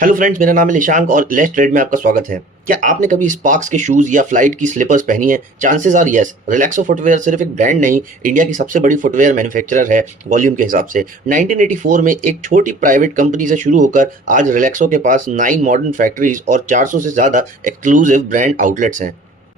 Hello friends, मेरा नाम है निशांक और लेट्स ट्रेड में आपका स्वागत है। क्या आपने कभी स्पार्क्स के शूज या फ्लाइट की स्लीपर्स पहनी है? Chances are yes. Relaxo footwear सिर्फ एक ब्रांड नहीं, इंडिया की सबसे बड़ी फुटवेयर मैन्युफैक्चरर है वॉल्यूम के हिसाब से। 1984 में एक छोटी प्राइवेट कंपनी से शुरू होकर आज रिलैक्सो के पास 9 मॉडर्न फैक्ट्रीज और 400 से ज़्यादा एक्सक्लूसिव ब्रांड आउटलेट्स हैं।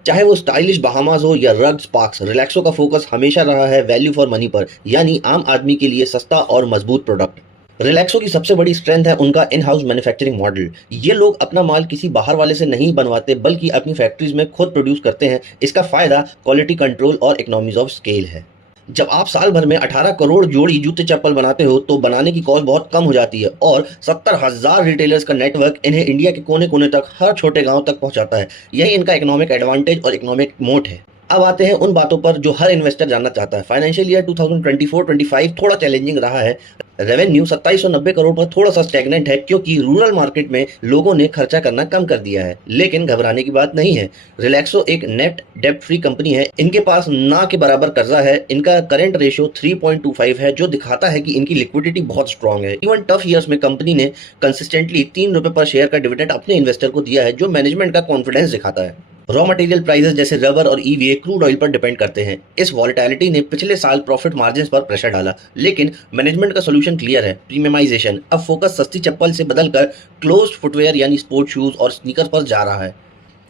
चाहे वो स्टाइलिश बहामास हो या रग्ड स्पार्क्स, रिलैक्सो का फोकस हमेशा रहा है वैल्यू फॉर मनी पर, यानी आम आदमी के लिए सस्ता और मजबूत प्रोडक्ट। रिलैक्सो की सबसे बड़ी स्ट्रेंथ है उनका इन हाउस मैन्युफैक्चरिंग मॉडल। ये लोग अपना माल किसी बाहर वाले से नहीं बनवाते बल्कि अपनी फैक्ट्रीज में खुद प्रोड्यूस करते हैं। इसका फायदा क्वालिटी कंट्रोल और इकोनॉमीज ऑफ स्केल है। जब आप साल भर में 18 करोड़ जोड़ी जूते चप्पल बनाते हो तो बनाने की कॉस्ट बहुत कम हो जाती है और 70,000 रिटेलर्स का नेटवर्क इन्हें इंडिया के कोने कोने तक, हर छोटे गांव तक पहुंचाता है। यही इनका इकोनॉमिक एडवांटेज और इकोनॉमिक मोट है। अब आते हैं उन बातों पर जो हर इन्वेस्टर जानना चाहता है। फाइनेंशियल ईयर 2024-25 थोड़ा चैलेंजिंग रहा है। रेवेन्यू 2790 करोड़ पर थोड़ा सा स्टैग्नेंट है क्योंकि रूरल मार्केट में लोगों ने खर्चा करना कम कर दिया है। लेकिन घबराने की बात नहीं है। रिलैक्सो एक नेट डेब्ट फ्री कंपनी है। इनके पास ना के बराबर कर्जा है। इनका करंट रेशियो 3.25 है, जो दिखाता है कि इनकी लिक्विडिटी बहुत स्ट्रांग है। इवन टफ ईयर्स में कंपनी ने कंसिस्टेंटली 3 रुपए पर शेयर का डिविडेंड अपने इन्वेस्टर को दिया है, जो मैनेजमेंट का कॉन्फिडेंस दिखाता है। रॉ मटेरियल प्राइसेस जैसे रबर और ईवीए क्रूड ऑयल पर डिपेंड करते हैं। इस वॉलेटिलिटी ने पिछले साल प्रॉफिट मार्जिन्स पर प्रेशर डाला, लेकिन मैनेजमेंट का सोल्यूशन क्लियर है, प्रीमियमाइजेशन। अब फोकस सस्ती चप्पल से बदलकर क्लोज्ड फुटवेयर यानी स्पोर्ट शूज और स्नीकर्स पर जा रहा है,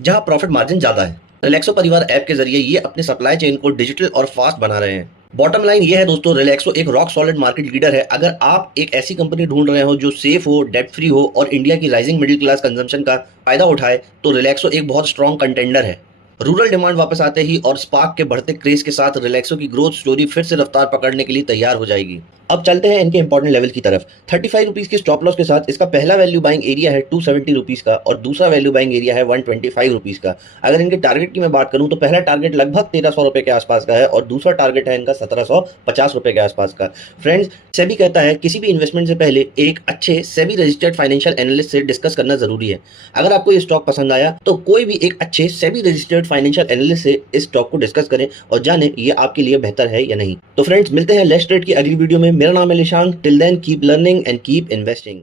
जहां प्रॉफिट मार्जिन ज्यादा है। रिलैक्सो परिवार ऐप के जरिए ये अपने सप्लाई चेन को डिजिटल और फास्ट बना रहे हैं। बॉटम लाइन ये है दोस्तों, रिलैक्सो एक रॉक सॉलिड मार्केट लीडर है। अगर आप एक ऐसी कंपनी ढूंढ रहे हो जो सेफ हो, डेब्ट फ्री हो और इंडिया की राइजिंग मिडिल क्लास कंजम्पशन का फायदा उठाए, तो रिलैक्सो एक बहुत स्ट्रॉन्ग कंटेंडर है। रूरल डिमांड वापस आते ही और स्पार्क के बढ़ते क्रेज के साथ रिलैक्सो की ग्रोथ स्टोरी फिर से रफ्तार पकड़ने के लिए तैयार हो जाएगी। अब चलते हैं इनके इंपॉर्टेंट लेवल की तरफ। 35 रुपीज की स्टॉप लॉस के साथ इसका पहला वैल्यू बाइंग एरिया है 270 रुपीज का और दूसरा वैल्यू बाइंग एरिया है 125 रुपीज का। अगर इनके टारगेट की मैं बात करूं तो पहला टारगेट लगभग 1300 रुपए के आसपास का है और दूसरा टारगेट है इनका 1750 रुपए के आसपास का। फ्रेंड्स, सेबी कहता है किसी भी इन्वेस्टमेंट से पहले एक अच्छे सेबी रजिस्टर्ड फाइनेंशियल एनालिस्ट से डिस्कस करना जरूरी है। अगर आपको ये स्टॉक पसंद आया तो कोई भी एक अच्छे सेबी रजिस्टर्ड फाइनेंशियल एनालिस्ट से इस स्टॉक को डिस्कस करें और जाने ये आपके लिए बेहतर है या नहीं। तो फ्रेंड्स, मिलते हैं लेट्स ट्रेड की अगली वीडियो में। मेरा नाम है Nishank. Till then keep learning and keep investing.